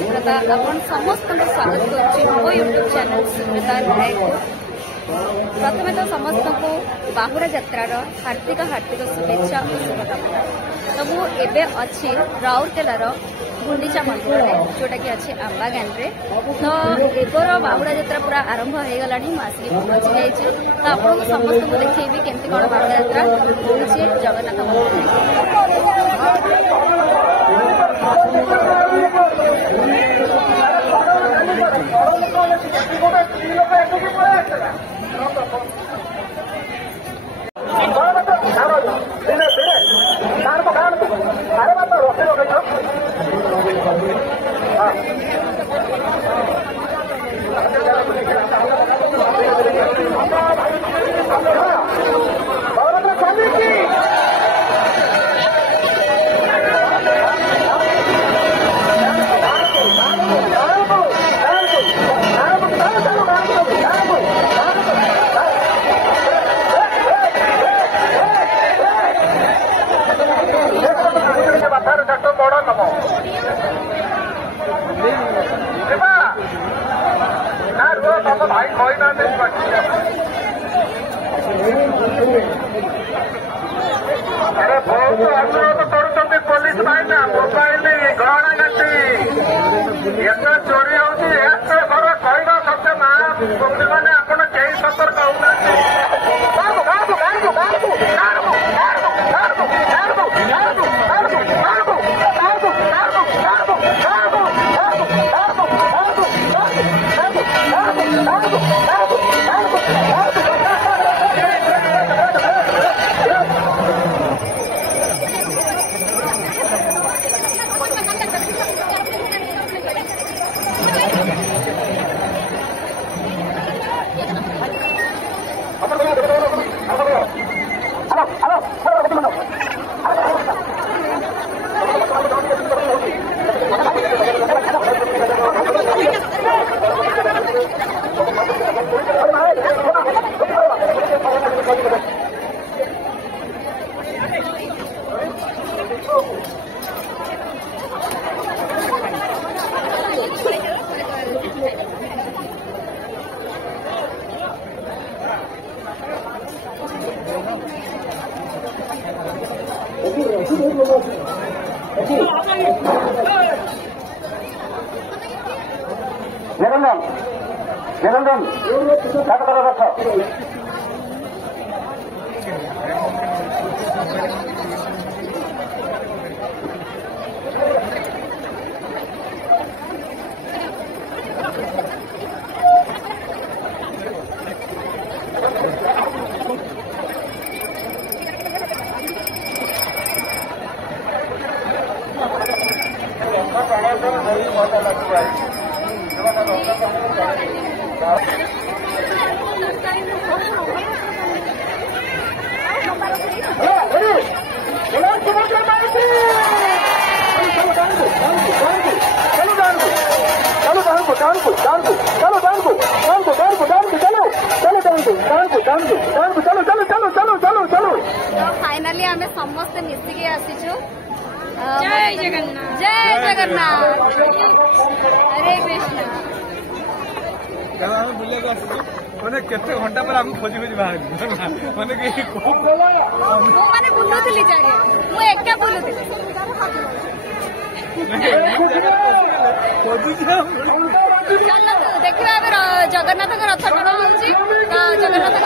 सुब्रता आपण समस्त स्वागत करुच्ची मो यूट्यूब चैनल सुब्रता नायक। प्रथम तो समस्त को बाहुरा यात्रार हार्दिक हार्दिक शुभेच्छा और शुभकामना। तो मुझे अच्छी राउरकेलार गुंडीचा मंदिर में जोटा कि अच्छे आंबागान रे। तो एबर बाहुड़ा यात्रा पूरा आरंभ हो गला आसिक पहुंची जाइए। तो आप समस्त को देखी केमती कौन बाहुड़ा यात्रा होगी जगन्नाथ मंदिर। अरे बहुत अनुरोध करुँच पुलिस भाईना मोबाइल गहना गांठी एत चोरी होती घर कहवा सत्य ना मैंने आपड़ कई सतर्क होना निरंजन फाइनाली आम समस्ते मिसिकी आसीचु। जय जगन्नाथ जय जगन्नाथ हरे कृष्ण। मैंने केते घंटा पर आम खोजी खोजी बाहर माने बुलुली जागे मु एका बुलुली चलो देखिए जगन्नाथ रथ टଣା होची। जगन्नाथ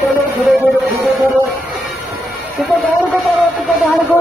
चलो धीरे धीरे टिकट डाल को करो टिकट डाल को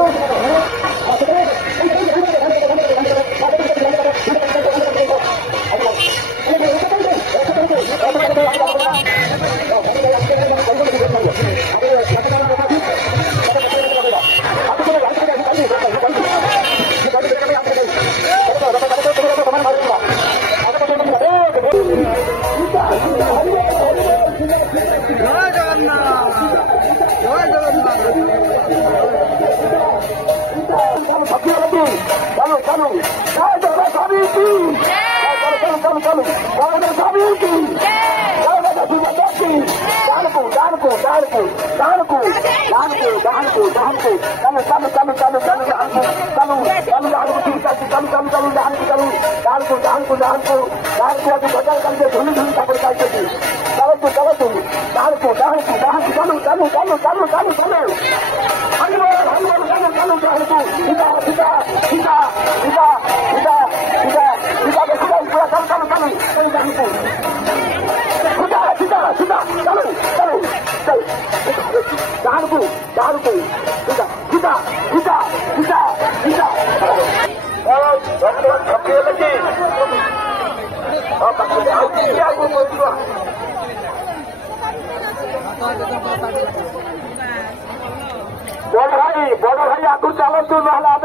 बड़ भाई आगु चलतु ना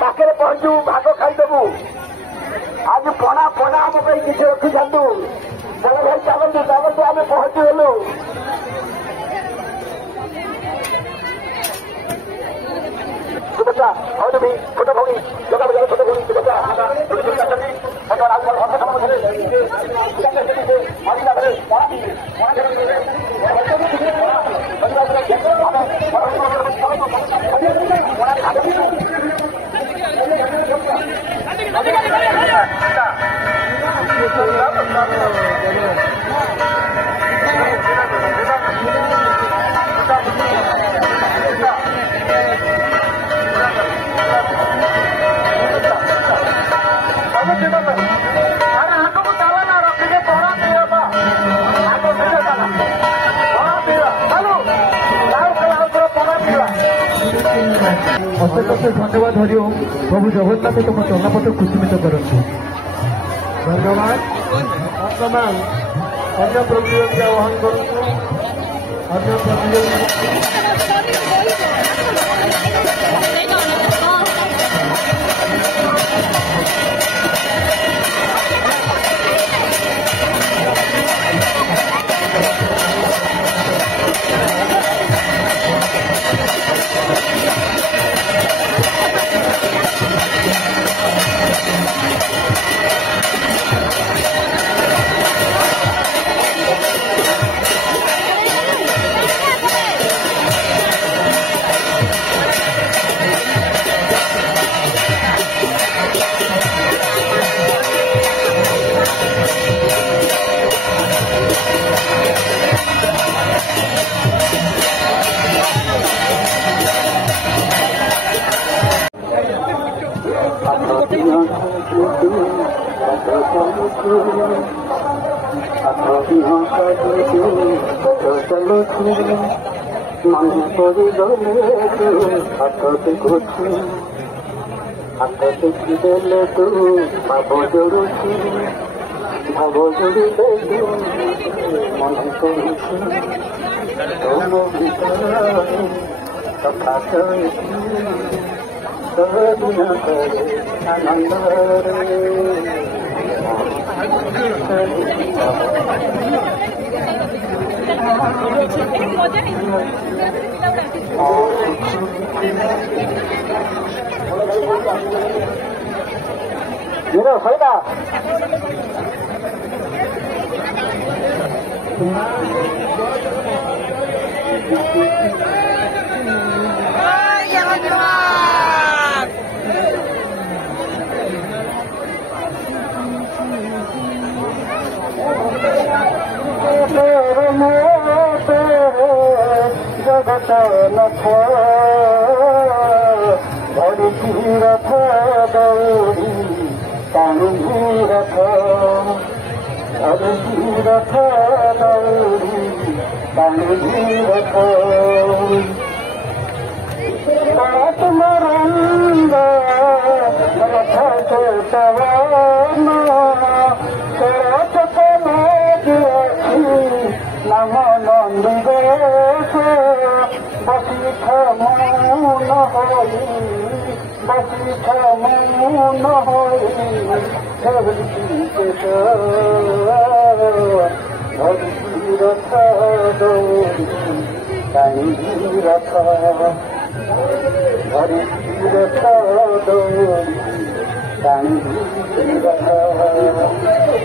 पाखे पहुंचू भाग खाईदेबू आज पणा पणा आम किसी रखी था बड़ भाई चलतु चलतु आम पहुंचीगलु और भी छोट भौणी जगह जगह छोट भौणी अशेष अशेष धन्यवाद हरिओम प्रभु जगन्नाथ तुम चलपथ कुसुमित करंतु धन्यवाद वर्तमान अन्य प्रतियोगी आह्वान करूँ अन्य प्रतियोगी मन पड़ी हाथ देले तू भाव जोड़ुची भाव जोड़ी मन करुम कथा आनंद रे मजा नहीं जगत नथ धरती रथ दौड़ी पानी रथ धरती रथ दौड़ी पानी रथ मरंग रथ को सवान रथ नम नंदी बसिथ मौन होई बसिथ मौन होई धरती रथ दौड़ी पानी रथ धरती रथ दौड़ी पानी रथ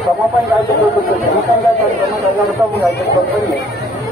सम गायक गायक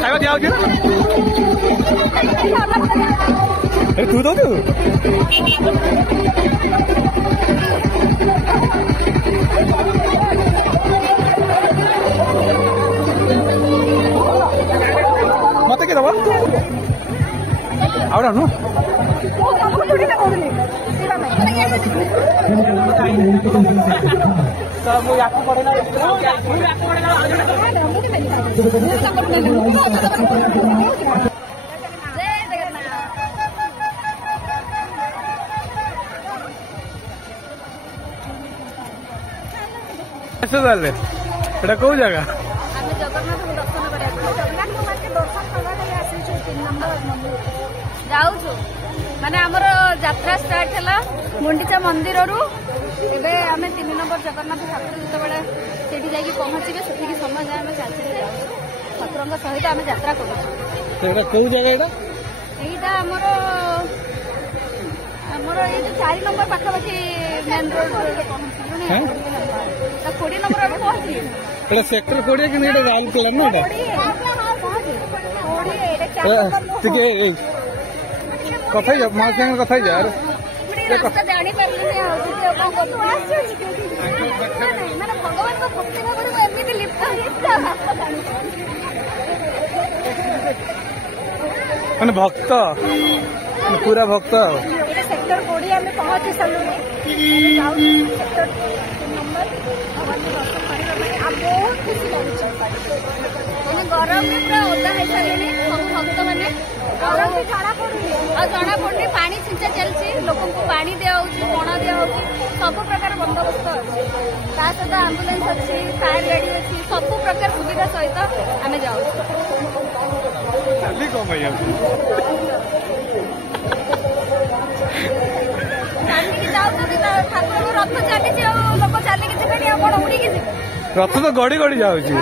खाଇବା ଦିଆହଉଛି ନା ତୁ ଦଉଛୁ ମତେ କିଏ ଦବ ଆଉ ନୁ ମୁଁ ୟାକୁ ପଢେଇଲା कौ जगह जाऊँ माने आमर यात्रा स्टार्ट है गुंडीचा मंदिर रू एबे आमे 3 नंबर जगन्नाथ ठाकुर जितेबाला सेठी जाइए पहुंचे से समय जाए आम चल चल जाऊँ ठाकुर सहित आम यात्रा करूँ यहीटा आमर ये 4 नंबर पाखापाखि मेन रोड पहुंचल 20 नंबर आगे पहुंची सेक्टर 20 कि राउरकेला ना कथा मासी कथा यार जानी मैंने भगवान को भक्ति नगरी एमती लिप्त मैंने भक्त पूरा भक्त सेक्टर 20 आम पहुंची सारू सेक्टर 3 नंबर बहुत खुशी लगे गरम में पूरा ओदा हो सारे सब भक्त मैंने जना पड़नी पानी छिंचा चलती लोक पानी दिया पणा दिया सब प्रकार बंदोबस्त अच्छी सहित आंबुलांस अच्छी फायर गाड़ी अच्छी सब प्रकार सुविधा सहित आम जाऊँ ठाकुर रथ चली लोक चलिकी उड़ी रथ तो गड़ी गड़ी जाऊँगी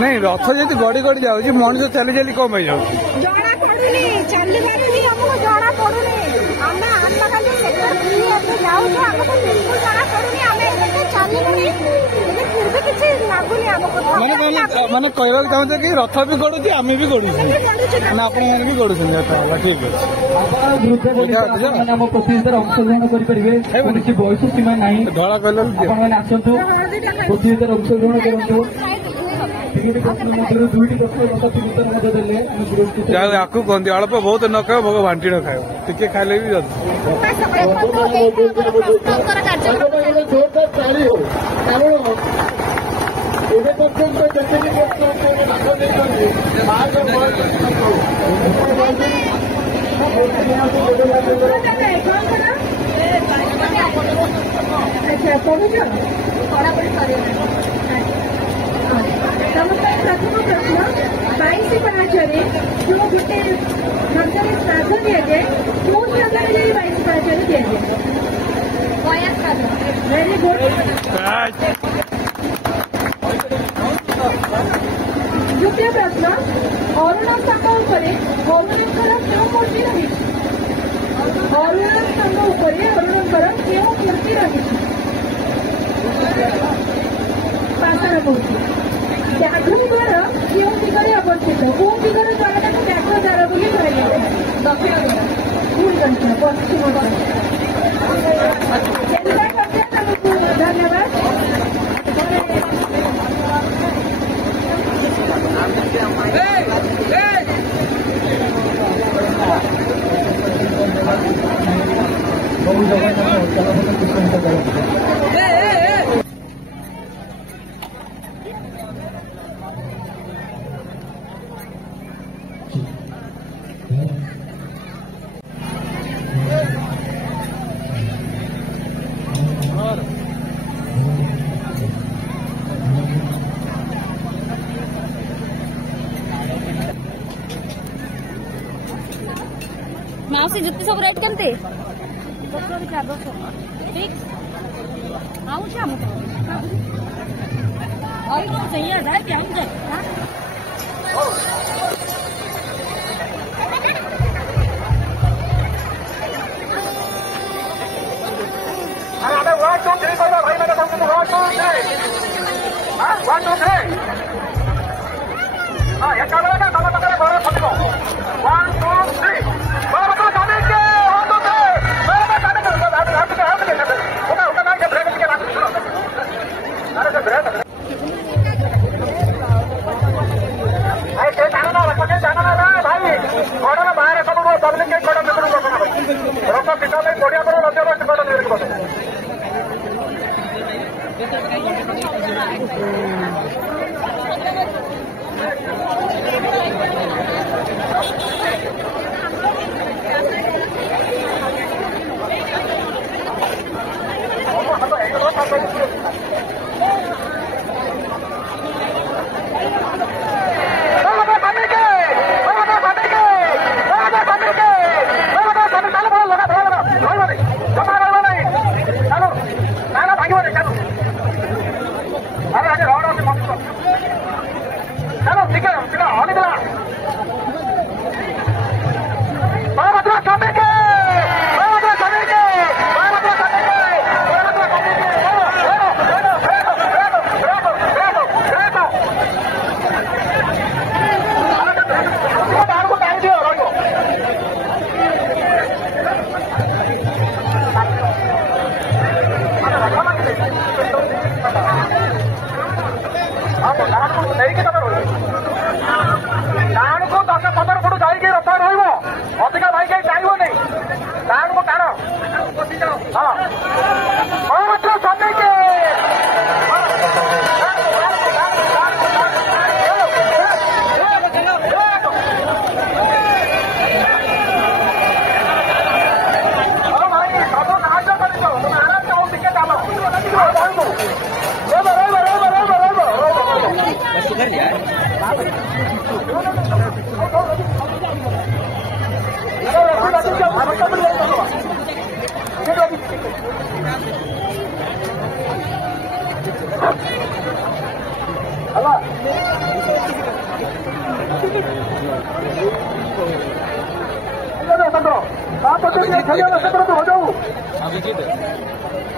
नहीं रथ जब गड़ी गड़ी जाऊँगी मनीष चली चली कौन जाऊँ जना पड़ुनी चली पारे आमको जना पड़ुनी जाऊँ आमको बिल्कुल जना पड़ुनी चलुनी फिर भी किसी लगुनि आमको मैंने कहवा चाहते कि रथ भी गड़ुची आम भी गड़ुची आप भी गड़ुच ठीक है अंशग्रहण करेंगे बयस सीमा ना धड़ा कलर आसतु प्रतियोगितार अंशग्रहण करूँ आपको कहते अल्प बहुत न खाओ भोग भांटी न खाओ टिके खाइले भी प्रथम प्रश्न 22 पाचरे जो गोटे नजर श्राद्ध दि जाए जो जगह 22 पाचरे दि जाए वेरी गुड द्वितीय प्रश्न अरुण स्तंभ उपरे अरुणकर क्यों मूर्ति रही अरुण स्तंभ उपरे अरुणकर क्यों मूर्ति रही पाषाण मूर्ति व्याघ्र द्वार क्यों दिगरे अवस्थित कौ दिगरे द्वारा व्याघ्र द्वार बोली कहुए दक्षिण भूल गए पश्चिम धन्यवाद माउसी जुत्ती सब रेट केमती अरे 1 2 3 करो भाई मैंने बोलते 1 2 3 हाँ 1 2 3 हाँ एक काम करेगा तब तक मेरे बड़े फटको 1 2 3 बड़ा बड़ा जाने के 1 2 3 बड़ा बड़ा जाने के उठा उठा ना के ब्रेक के बात सुनो अरे तो ब्रेक भाई के जाना ना भाई घोड़ा ना बाहर सब लोग पब्लिक के घोड़ा में करो रोको पिता में गोड़िया पर लगे बस घोड़ा मेरे को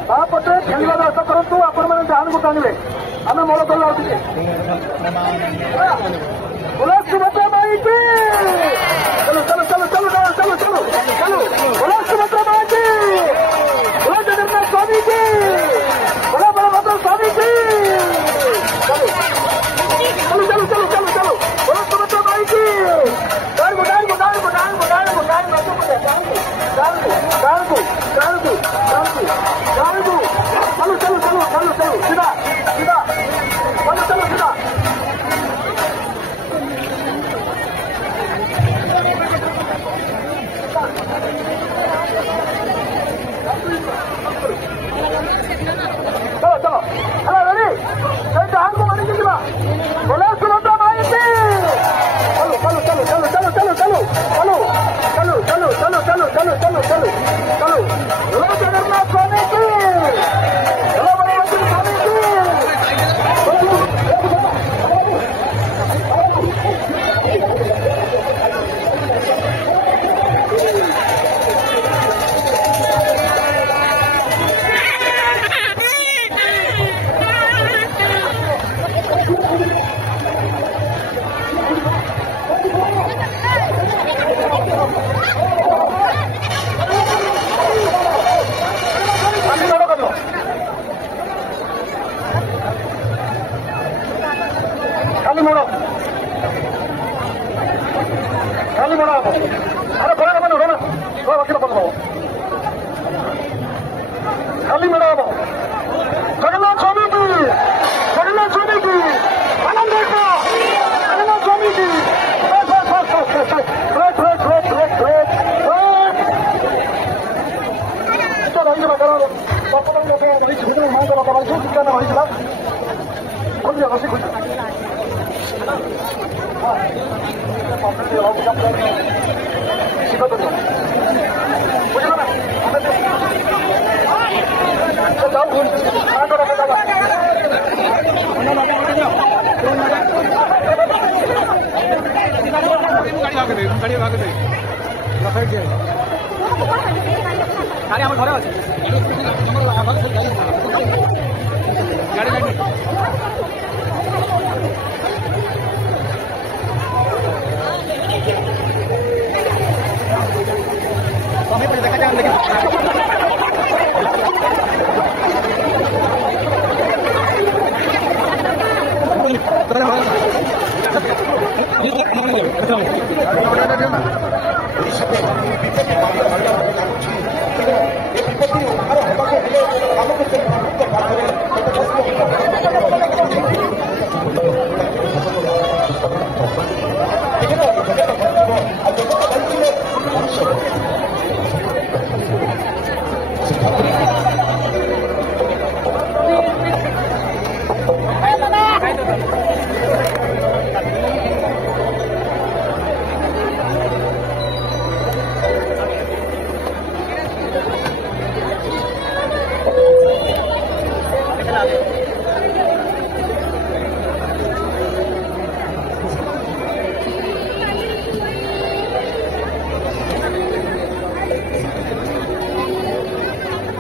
तापटे खेलवा व्यवस्था करूँ आपण मैंने ध्यान को टाणिबे आम मोड़ कला बोलो सुभद्रा माई की चलो चलो चलो चलो चलो चलो चलो चलो बोलो सुभद्रा माई की बोलो जगन्नाथ स्वामी की बोलो बलभद्र स्वामी की चलो चलो चलो चलो चलो चलो बोलो सुभद्रा माई की डाल को डाल को डाल को डाल को डाल को डाल को डाल को डाल को डाल को डाल को चलो चलो चलो चलो चलो सीधा सीधा चलो चलो सीधा चलो चलो हेलो रेडी जहां को मानी की बोलो सुभद्रा माई की चलो चलो चलो चलो चलो चलो चलो चलो चलो चलो चलो चलो चलो चलो चलो बोलो जगन्नाथ स्वामी की बोलो बलभद्र स्वामी की खाली मेरा जगन्नाथ स्वामी की जगन्नाथ स्वामी की आनंद देखो जगन्नाथ स्वामी की बुझल गाड़ी हम घरे अच्छे गाड़ी गाड़ी देखा जाए लेकिन